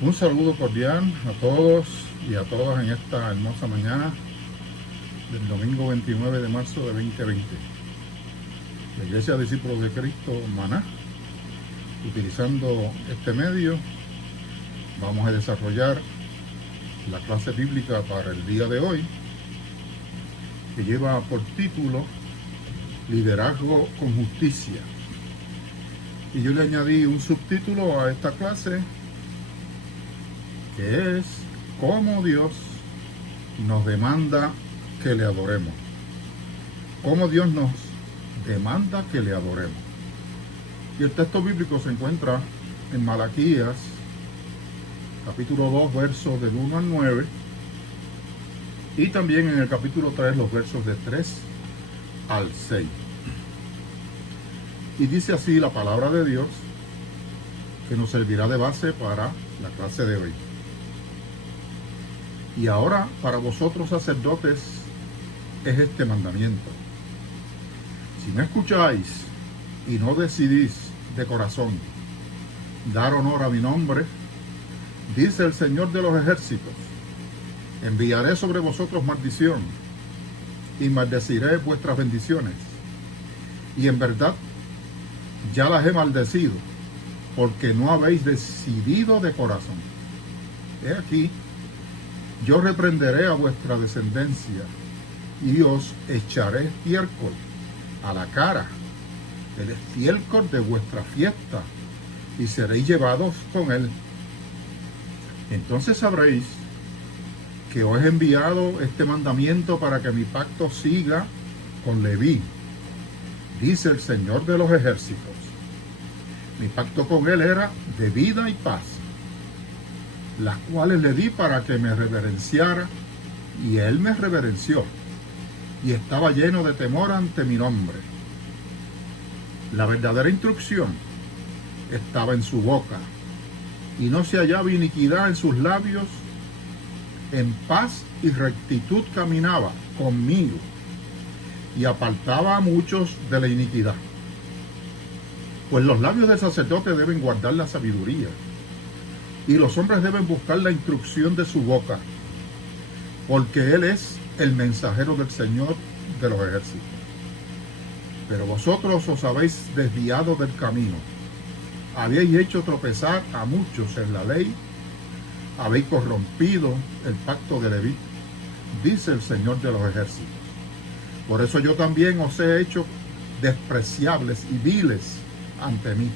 Un saludo cordial a todos y a todas en esta hermosa mañana del domingo 29 de marzo de 2020. La Iglesia de Discípulos de Cristo, Maná, utilizando este medio, vamos a desarrollar la clase bíblica para el día de hoy, que lleva por título Liderazgo con Justicia. Y yo le añadí un subtítulo a esta clase, que es cómo Dios nos demanda que le adoremos. Cómo Dios nos demanda que le adoremos. Y el texto bíblico se encuentra en Malaquías, capítulo 2, versos del 1 al 9, y también en el capítulo 3, los versos de 3 al 6. Y dice así la palabra de Dios, que nos servirá de base para la clase de hoy. Y ahora para vosotros sacerdotes es este mandamiento: si no escucháis y no decidís de corazón dar honor a mi nombre, dice el Señor de los ejércitos, enviaré sobre vosotros maldición y maldeciré vuestras bendiciones. Y en verdad ya las he maldecido, porque no habéis decidido de corazón. He aquí, yo reprenderé a vuestra descendencia y os echaré estiércol a la cara, el estiércol de vuestra fiesta, y seréis llevados con él. Entonces sabréis que os he enviado este mandamiento para que mi pacto siga con Leví, dice el Señor de los ejércitos. Mi pacto con él era de vida y paz, las cuales le di para que me reverenciara, y él me reverenció, y estaba lleno de temor ante mi nombre. La verdadera instrucción estaba en su boca, y no se hallaba iniquidad en sus labios. En paz y rectitud caminaba conmigo, y apartaba a muchos de la iniquidad. Pues los labios del sacerdote deben guardar la sabiduría, y los hombres deben buscar la instrucción de su boca, porque él es el mensajero del Señor de los ejércitos. Pero vosotros os habéis desviado del camino, habéis hecho tropezar a muchos en la ley, habéis corrompido el pacto de Leví, dice el Señor de los ejércitos. Por eso yo también os he hecho despreciables y viles ante mí,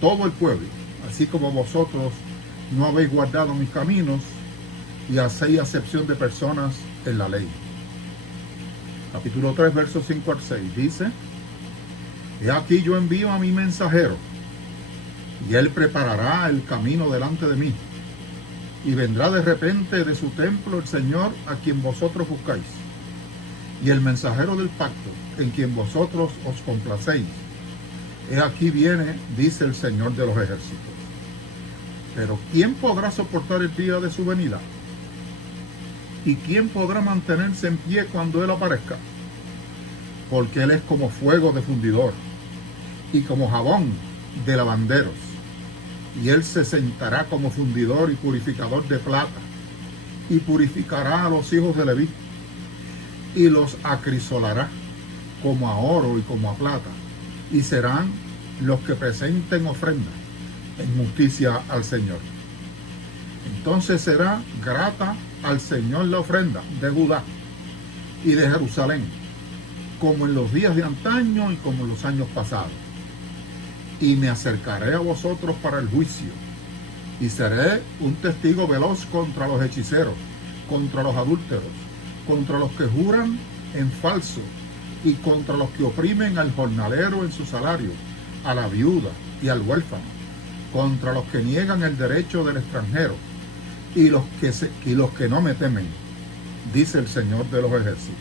todo el pueblo, así como vosotros no habéis guardado mis caminos y hacéis acepción de personas en la ley. Capítulo 3, versos 5 al 6 dice: He aquí yo envío a mi mensajero, y él preparará el camino delante de mí, y vendrá de repente de su templo el Señor a quien vosotros buscáis, y el mensajero del pacto en quien vosotros os complacéis. He aquí viene, dice el Señor de los ejércitos. Pero ¿quién podrá soportar el día de su venida? ¿Y quién podrá mantenerse en pie cuando él aparezca? Porque él es como fuego de fundidor y como jabón de lavanderos. Y él se sentará como fundidor y purificador de plata, y purificará a los hijos de Leví, y los acrisolará como a oro y como a plata, y serán los que presenten ofrenda en justicia al Señor. Entonces será grata al Señor la ofrenda de Judá y de Jerusalén, como en los días de antaño y como en los años pasados. Y me acercaré a vosotros para el juicio, y seré un testigo veloz contra los hechiceros, contra los adúlteros, contra los que juran en falso, y contra los que oprimen al jornalero en su salario, a la viuda y al huérfano, contra los que niegan el derecho del extranjero, y los que no me temen, dice el Señor de los ejércitos.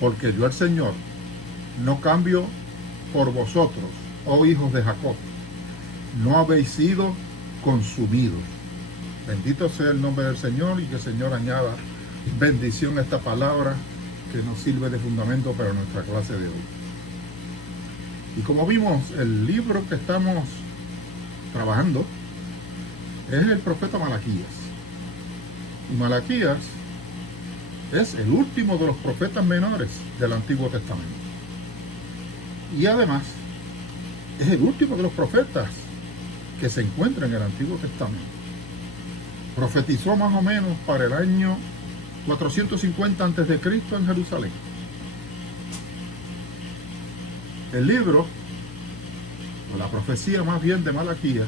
Porque yo, el Señor, no cambio por vosotros, oh hijos de Jacob, no habéis sido consumidos. Bendito sea el nombre del Señor, y que el Señor añada bendición a esta palabra que nos sirve de fundamento para nuestra clase de hoy. Y como vimos, el libro que estamos trabajando es el profeta Malaquías. Y Malaquías es el último de los profetas menores del Antiguo Testamento. Y además, es el último de los profetas que se encuentra en el Antiguo Testamento. Profetizó más o menos para el año 450 a.C. en Jerusalén. El libro, o la profecía más bien de Malaquías,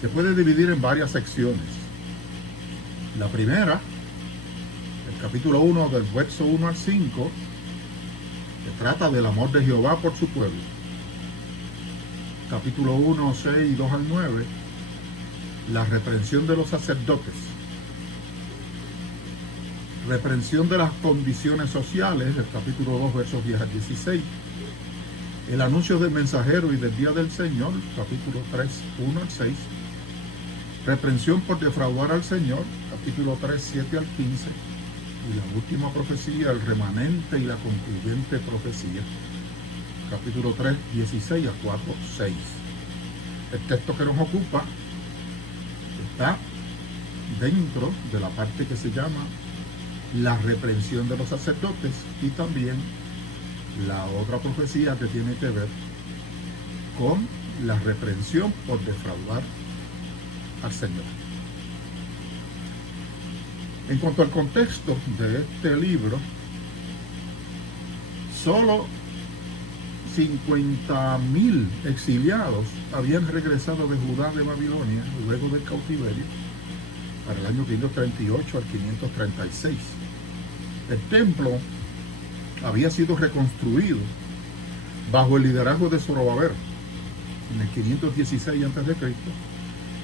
se puede dividir en varias secciones. La primera, el capítulo 1 del verso 1 al 5, que trata del amor de Jehová por su pueblo. Capítulo 1, 6 y 2 al 9, la reprensión de los sacerdotes. Reprensión de las condiciones sociales, el capítulo 2, versos 10 al 16. El anuncio del mensajero y del día del Señor, capítulo 3, 1 al 6. Reprensión por defraudar al Señor, capítulo 3, 7 al 15. Y la última profecía, el remanente y la concluyente profecía, capítulo 3, 16 a 4, 6. El texto que nos ocupa está dentro de la parte que se llama la reprensión de los sacerdotes y también la otra profecía que tiene que ver con la reprensión por defraudar al Señor. En cuanto al contexto de este libro, solo 50.000 exiliados habían regresado de Judá de Babilonia luego del cautiverio para el año 538 al 536. El templo había sido reconstruido bajo el liderazgo de Zorobabel en el 516 a.C.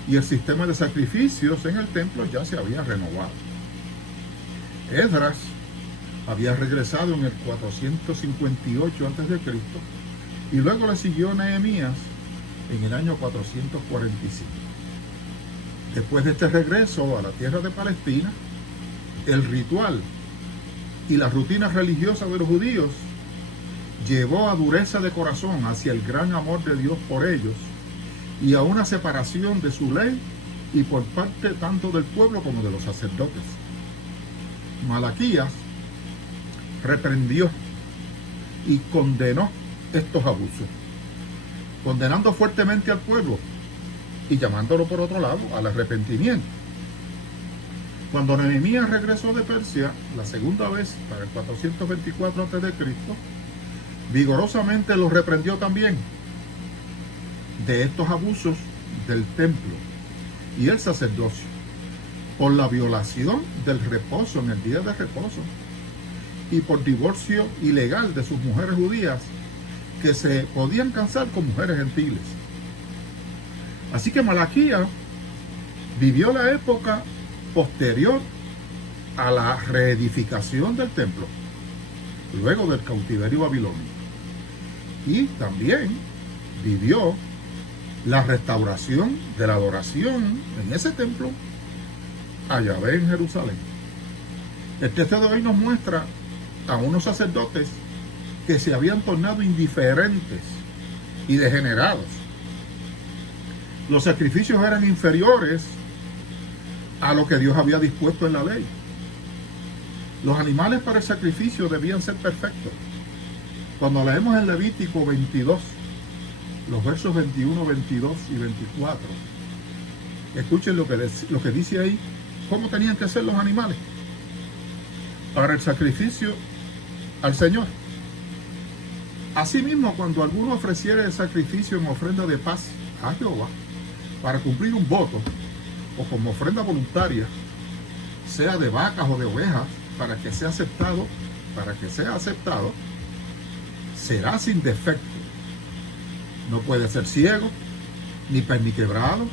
y el sistema de sacrificios en el templo ya se había renovado. Esdras había regresado en el 458 a.C. y luego le siguió Nehemías en el año 445. Después de este regreso a la tierra de Palestina, el ritual y la rutina religiosa de los judíos llevó a dureza de corazón hacia el gran amor de Dios por ellos y a una separación de su ley y por parte tanto del pueblo como de los sacerdotes. Malaquías reprendió y condenó estos abusos, condenando fuertemente al pueblo y llamándolo por otro lado al arrepentimiento. Cuando Nehemías regresó de Persia la segunda vez para el 424 a.C., vigorosamente los reprendió también de estos abusos del templo y el sacerdocio por la violación del reposo en el día de reposo y por divorcio ilegal de sus mujeres judías que se podían casar con mujeres gentiles. Así que Malaquías vivió la época posterior a la reedificación del templo, luego del cautiverio babilónico. Y también vivió la restauración de la adoración en ese templo a Yahvé en Jerusalén. El texto de hoy nos muestra a unos sacerdotes que se habían tornado indiferentes y degenerados. Los sacrificios eran inferiores a lo que Dios había dispuesto en la ley. Los animales para el sacrificio debían ser perfectos. Cuando leemos en Levítico 22, los versos 21, 22 y 24, escuchen lo que dice ahí, cómo tenían que ser los animales para el sacrificio al Señor. Asimismo, cuando alguno ofreciera el sacrificio en ofrenda de paz a Jehová para cumplir un voto o como ofrenda voluntaria, sea de vacas o de ovejas, para que sea aceptado, será sin defecto. No puede ser ciego, ni perniquebrado,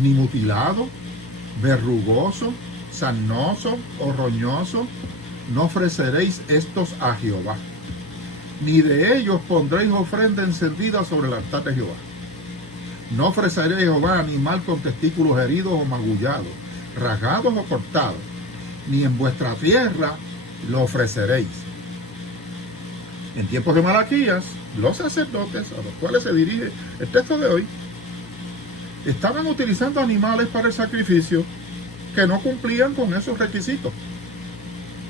ni mutilado, verrugoso, sarnoso o roñoso. No ofreceréis estos a Jehová, ni de ellos pondréis ofrenda encendida sobre el altar de Jehová. No ofreceréis a Jehová animal con testículos heridos o magullados, rasgados o cortados, ni en vuestra tierra lo ofreceréis. En tiempos de Malaquías, los sacerdotes, a los cuales se dirige el texto de hoy, estaban utilizando animales para el sacrificio que no cumplían con esos requisitos.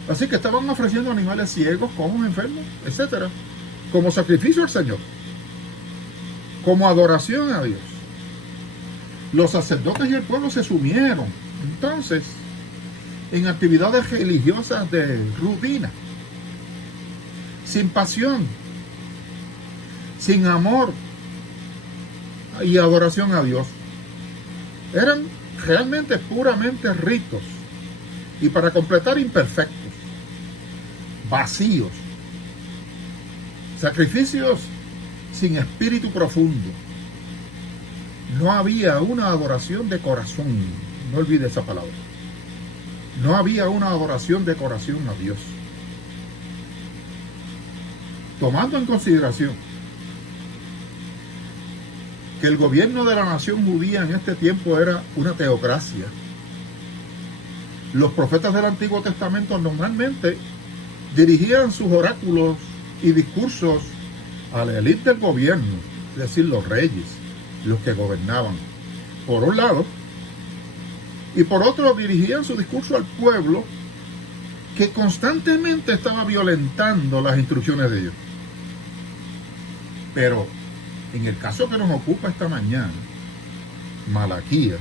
Así que estaban ofreciendo animales ciegos, cojos, enfermos, etcétera, como sacrificio al Señor, como adoración a Dios. Los sacerdotes y el pueblo se sumieron entonces en actividades religiosas de rutina, sin pasión, sin amor y adoración a Dios. Eran realmente puramente ritos y para completar imperfectos, vacíos, sacrificios sin espíritu profundo. No había una adoración de corazón, no olvide esa palabra. No había una adoración de corazón a Dios. Tomando en consideración que el gobierno de la nación judía en este tiempo era una teocracia, los profetas del Antiguo Testamento normalmente dirigían sus oráculos y discursos a la élite del gobierno, es decir, los reyes, los que gobernaban, por un lado, y por otro dirigían su discurso al pueblo que constantemente estaba violentando las instrucciones de Dios. Pero en el caso que nos ocupa esta mañana, Malaquías,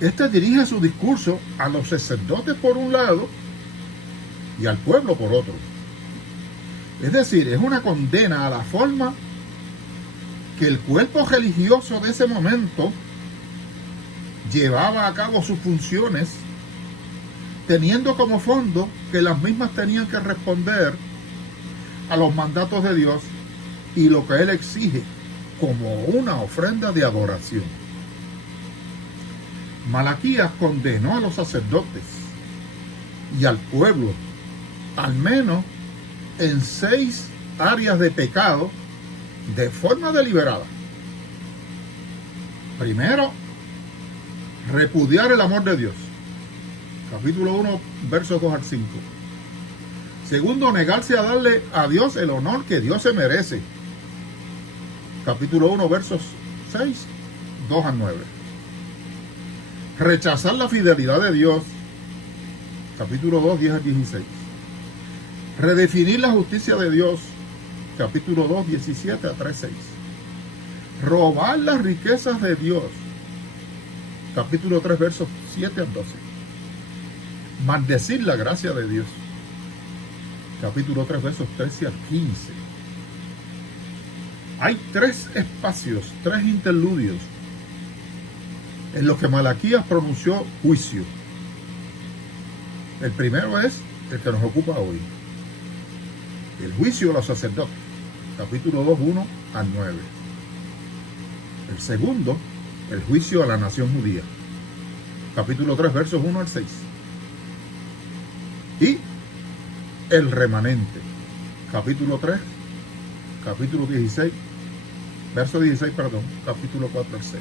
este dirige su discurso a los sacerdotes por un lado y al pueblo por otro. Es decir, es una condena a la forma que el cuerpo religioso de ese momento llevaba a cabo sus funciones, teniendo como fondo que las mismas tenían que responder a los mandatos de Dios y lo que Él exige como una ofrenda de adoración. Malaquías condenó a los sacerdotes y al pueblo, al menos en 6 áreas de pecado, de forma deliberada. Primero, repudiar el amor de Dios. Capítulo 1, versos 2 al 5. Segundo, negarse a darle a Dios el honor que Dios se merece. Capítulo 1, versos 6, 2 al 9. Rechazar la fidelidad de Dios. Capítulo 2, 10 al 16. Redefinir la justicia de Dios. Capítulo 2, 17 a 3, 6. Robar las riquezas de Dios. Capítulo 3, versos 7 al 12. Maldecir la gracia de Dios. Capítulo 3, versos 13 al 15. Hay 3 espacios, 3 interludios en los que Malaquías pronunció juicio. El primero es el que nos ocupa hoy. El juicio a los sacerdotes. Capítulo 2, 1 al 9. El segundo, el juicio a la nación judía. Capítulo 3, versos 1 al 6. Y el remanente. Capítulo 3, capítulo 16, verso 16, perdón, capítulo 4 al 6.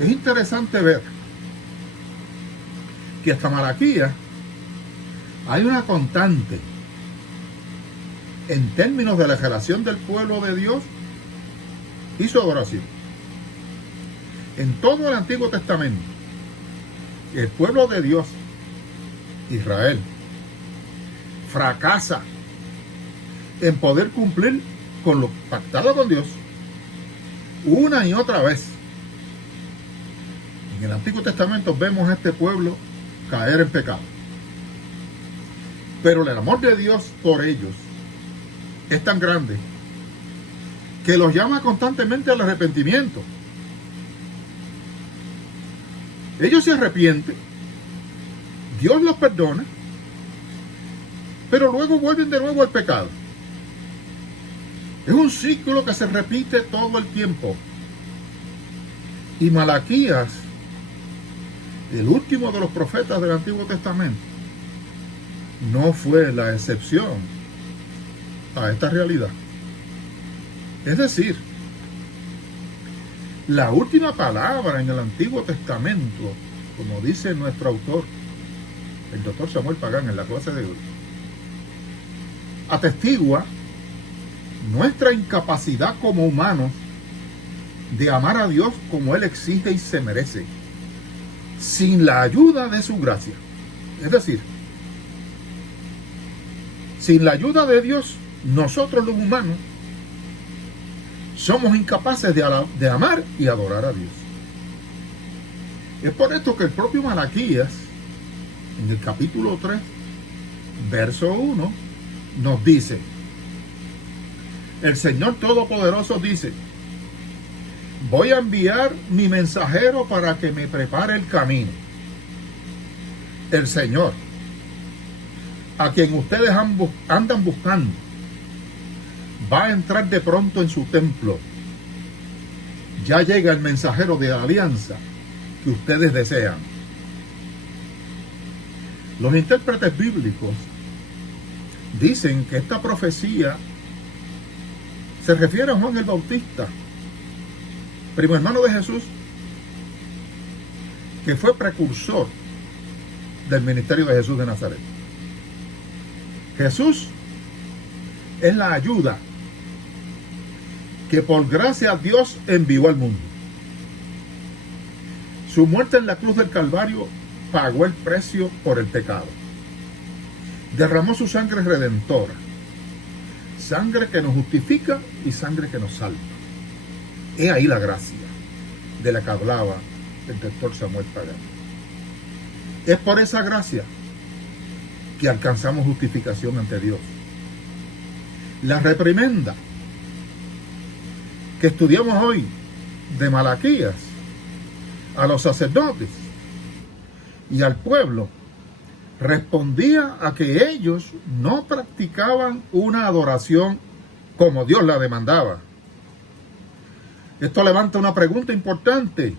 Es interesante ver que hasta Malaquías hay una constante en términos de la relación del pueblo de Dios y su adoración. En todo el Antiguo Testamento, el pueblo de Dios, Israel, fracasa en poder cumplir con lo pactado con Dios una y otra vez. En el Antiguo Testamento vemos a este pueblo caer en pecado, pero el amor de Dios por ellos es tan grande que los llama constantemente al arrepentimiento. Ellos se arrepienten, Dios los perdona, pero luego vuelven de nuevo al pecado. Es un ciclo que se repite todo el tiempo. Y Malaquías, el último de los profetas del Antiguo Testamento, no fue la excepción a esta realidad. Es decir, la última palabra en el Antiguo Testamento, como dice nuestro autor, el doctor Samuel Pagán, en la clase de hoy, atestigua nuestra incapacidad como humanos de amar a Dios como Él exige y se merece, sin la ayuda de su gracia. Es decir, sin la ayuda de Dios, nosotros los humanos somos incapaces de amar y adorar a Dios. Es por esto que el propio Malaquías, en el capítulo 3, verso 1, nos dice: el Señor Todopoderoso dice, voy a enviar mi mensajero para que me prepare el camino. El Señor, a quien ustedes andan buscando, va a entrar de pronto en su templo. Ya llega el mensajero de la alianza que ustedes desean. Los intérpretes bíblicos dicen que esta profecía se refiere a Juan el Bautista, primo hermano de Jesús, que fue precursor del ministerio de Jesús de Nazaret. Jesús es la ayuda que por gracia Dios envió al mundo. Su muerte en la cruz del Calvario pagó el precio por el pecado. Derramó su sangre redentora, sangre que nos justifica y sangre que nos salva. He ahí la gracia de la que hablaba el doctor Samuel Pagán. Es por esa gracia que alcanzamos justificación ante Dios. La reprimenda que estudiamos hoy de Malaquías a los sacerdotes y al pueblo respondía a que ellos no practicaban una adoración como Dios la demandaba. Esto levanta una pregunta importante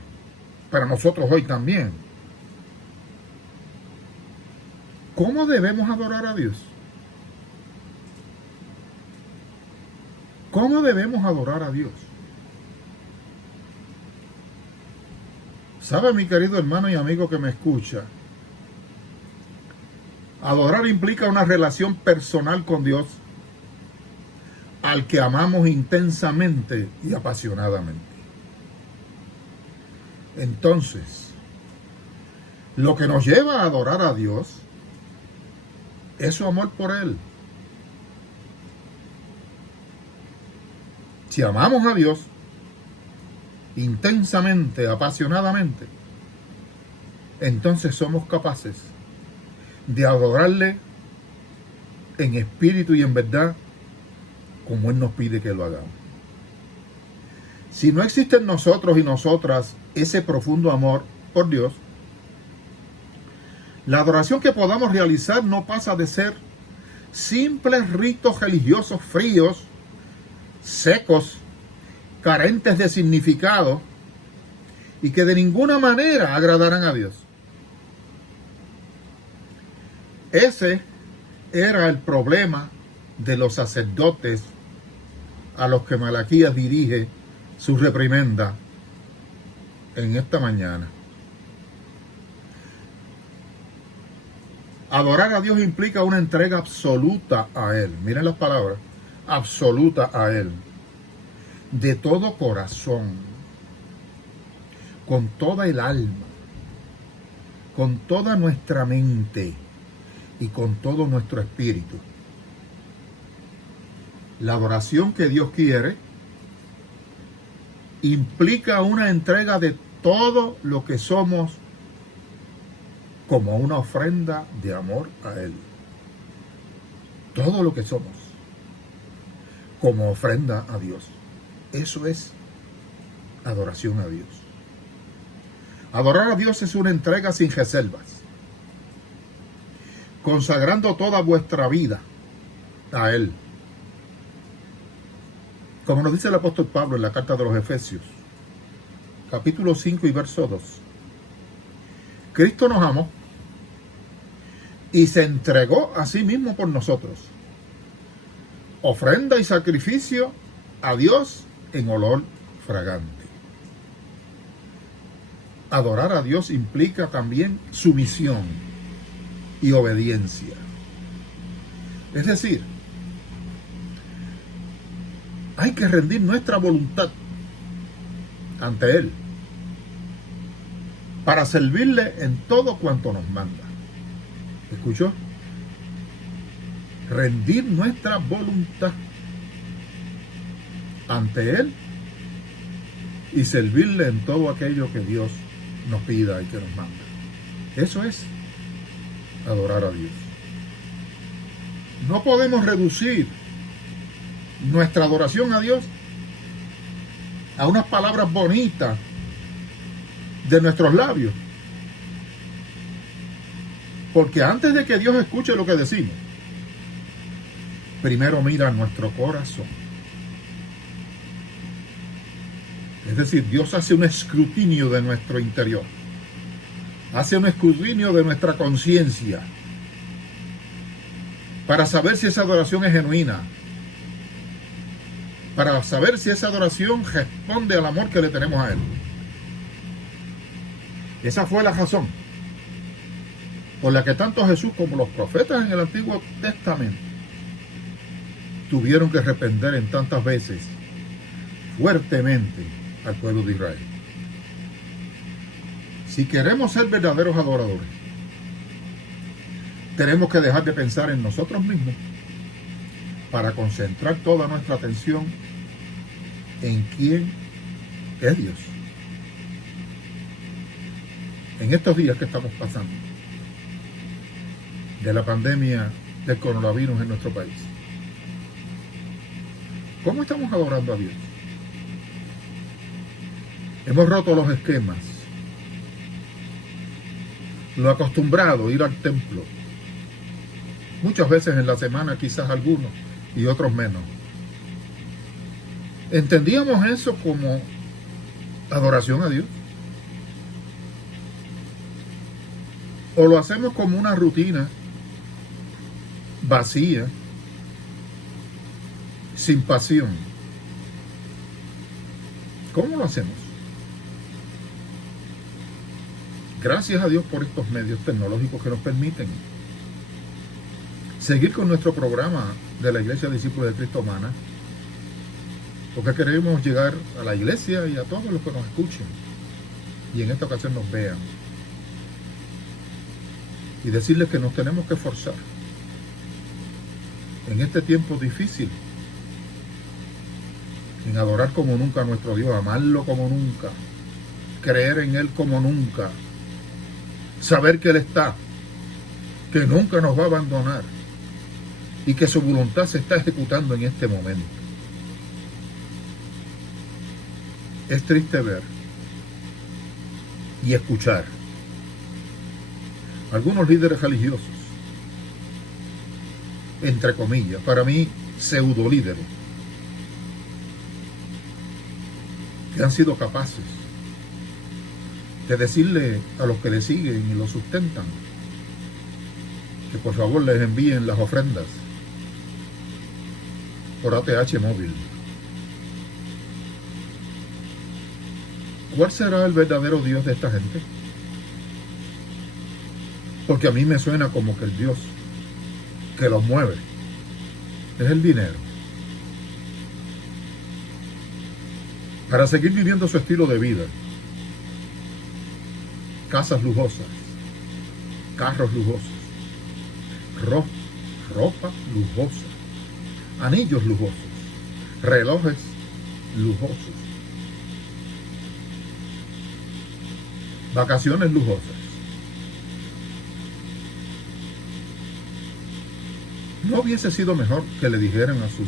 para nosotros hoy también. ¿Cómo debemos adorar a Dios? ¿Cómo debemos adorar a Dios? ¿Sabe, mi querido hermano y amigo que me escucha? Adorar implica una relación personal con Dios, al que amamos intensamente y apasionadamente. Entonces, lo que nos lleva a adorar a Dios es su amor por Él. Si amamos a Dios intensamente, apasionadamente, entonces somos capaces de adorarle en espíritu y en verdad, como Él nos pide que lo hagamos. Si no existe en nosotros y nosotras ese profundo amor por Dios, la adoración que podamos realizar no pasa de ser simples ritos religiosos fríos, secos, carentes de significado y que de ninguna manera agradarán a Dios. Ese era el problema de los sacerdotes a los que Malaquías dirige su reprimenda en esta mañana. Adorar a Dios implica una entrega absoluta a Él. Miren las palabras, absoluta a Él, de todo corazón, con toda el alma, con toda nuestra mente y con todo nuestro espíritu. La adoración que Dios quiere implica una entrega de todo lo que somos como una ofrenda de amor a Él. Todo lo que somos como ofrenda a Dios. Eso es adoración a Dios. Adorar a Dios es una entrega sin reservas, consagrando toda vuestra vida a Él. Como nos dice el apóstol Pablo en la carta de los Efesios, capítulo 5 y verso 2. Cristo nos amó y se entregó a sí mismo por nosotros, ofrenda y sacrificio a Dios en olor fragante. Adorar a Dios implica también sumisión y obediencia. Es decir, hay que rendir nuestra voluntad ante Él, para servirle en todo cuanto nos manda. ¿Escuchó? Rendir nuestra voluntad ante Él y servirle en todo aquello que Dios nos pida y que nos manda. Eso es adorar a Dios. No podemos reducir nuestra adoración a Dios a unas palabras bonitas de nuestros labios. Porque antes de que Dios escuche lo que decimos, primero mira nuestro corazón. Es decir, Dios hace un escrutinio de nuestro interior. Hace un escrutinio de nuestra conciencia para saber si esa adoración es genuina, para saber si esa adoración responde al amor que le tenemos a Él. Esa fue la razón por la que tanto Jesús como los profetas en el Antiguo Testamento tuvieron que reprender en tantas veces fuertemente al pueblo de Israel. Si queremos ser verdaderos adoradores, tenemos que dejar de pensar en nosotros mismos para concentrar toda nuestra atención en quién es Dios. En estos días que estamos pasando de la pandemia del coronavirus en nuestro país, ¿cómo estamos adorando a Dios? Hemos roto los esquemas, lo acostumbrado, ir al templo, muchas veces en la semana, quizás algunos y otros menos. ¿Entendíamos eso como adoración a Dios? ¿O lo hacemos como una rutina vacía, sin pasión? ¿Cómo lo hacemos? Gracias a Dios por estos medios tecnológicos que nos permiten seguir con nuestro programa de la Iglesia Discípulos de Cristo Mana, porque queremos llegar a la iglesia y a todos los que nos escuchen y en esta ocasión nos vean, y decirles que nos tenemos que esforzar en este tiempo difícil en adorar como nunca a nuestro Dios, amarlo como nunca, creer en Él como nunca, saber que Él está, que nunca nos va a abandonar y que su voluntad se está ejecutando en este momento. Es triste ver y escuchar algunos líderes religiosos, entre comillas, para mí pseudo líderes, que han sido capaces de decirle a los que le siguen y lo sustentan que por favor les envíen las ofrendas por ATH móvil. ¿Cuál será el verdadero Dios de esta gente? Porque a mí me suena como que el Dios que los mueve es el dinero, para seguir viviendo su estilo de vida. Casas lujosas, carros lujosos, ropa lujosa, anillos lujosos, relojes lujosos, vacaciones lujosas. ¿No hubiese sido mejor que le dijeran a sus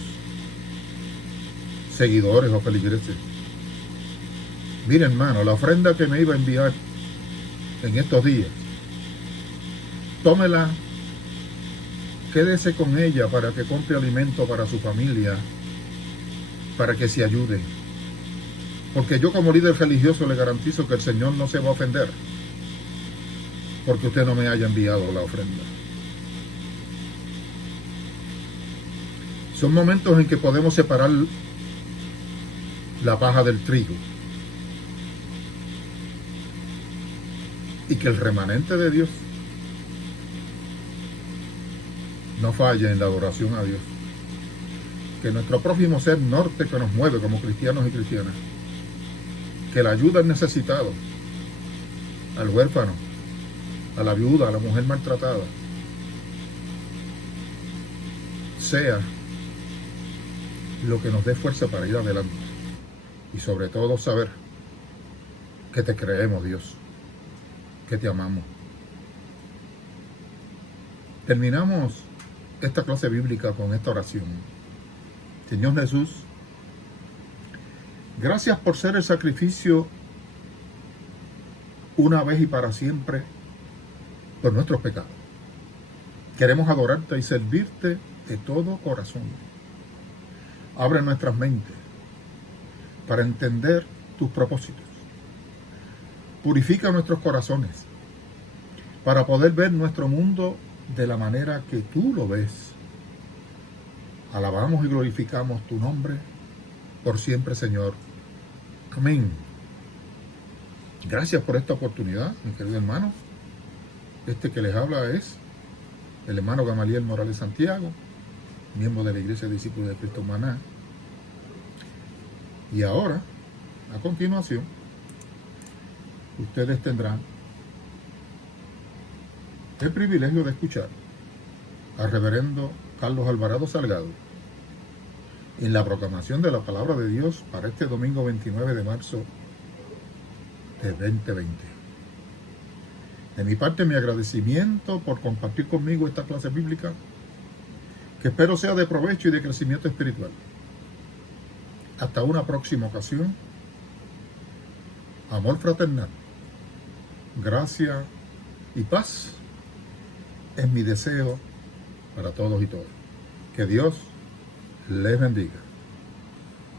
seguidores o feligreses: mire, hermano, la ofrenda que me iba a enviar en estos días, tómela, quédese con ella para que compre alimento para su familia, para que se ayuden? Porque yo como líder religioso le garantizo que el Señor no se va a ofender porque usted no me haya enviado la ofrenda. Son momentos en que podemos separar la paja del trigo y que el remanente de Dios no falle en la adoración a Dios. Que nuestro prójimo ser norte que nos mueve como cristianos y cristianas, que la ayuda al necesitado, al huérfano, a la viuda, a la mujer maltratada, sea lo que nos dé fuerza para ir adelante. Y sobre todo saber que te creemos, Dios, que te amamos. Terminamos esta clase bíblica con esta oración. Señor Jesús, gracias por ser el sacrificio una vez y para siempre por nuestros pecados. Queremos adorarte y servirte de todo corazón. Abre nuestras mentes para entender tus propósitos. Purifica nuestros corazones para poder ver nuestro mundo de la manera que tú lo ves. Alabamos y glorificamos tu nombre por siempre, Señor. Amén. Gracias por esta oportunidad, mi querido hermano. Este que les habla es el hermano Gamaliel Morales Santiago, miembro de la Iglesia de Discípulos de Cristo Maná. Y ahora, a continuación, ustedes tendrán el privilegio de escuchar al reverendo Carlos Alvarado Salgado en la proclamación de la palabra de Dios para este domingo 29 de marzo de 2020. De mi parte, mi agradecimiento por compartir conmigo esta clase bíblica, que espero sea de provecho y de crecimiento espiritual. Hasta una próxima ocasión. Amor fraternal, gracia y paz es mi deseo para todos y todas. Que Dios les bendiga.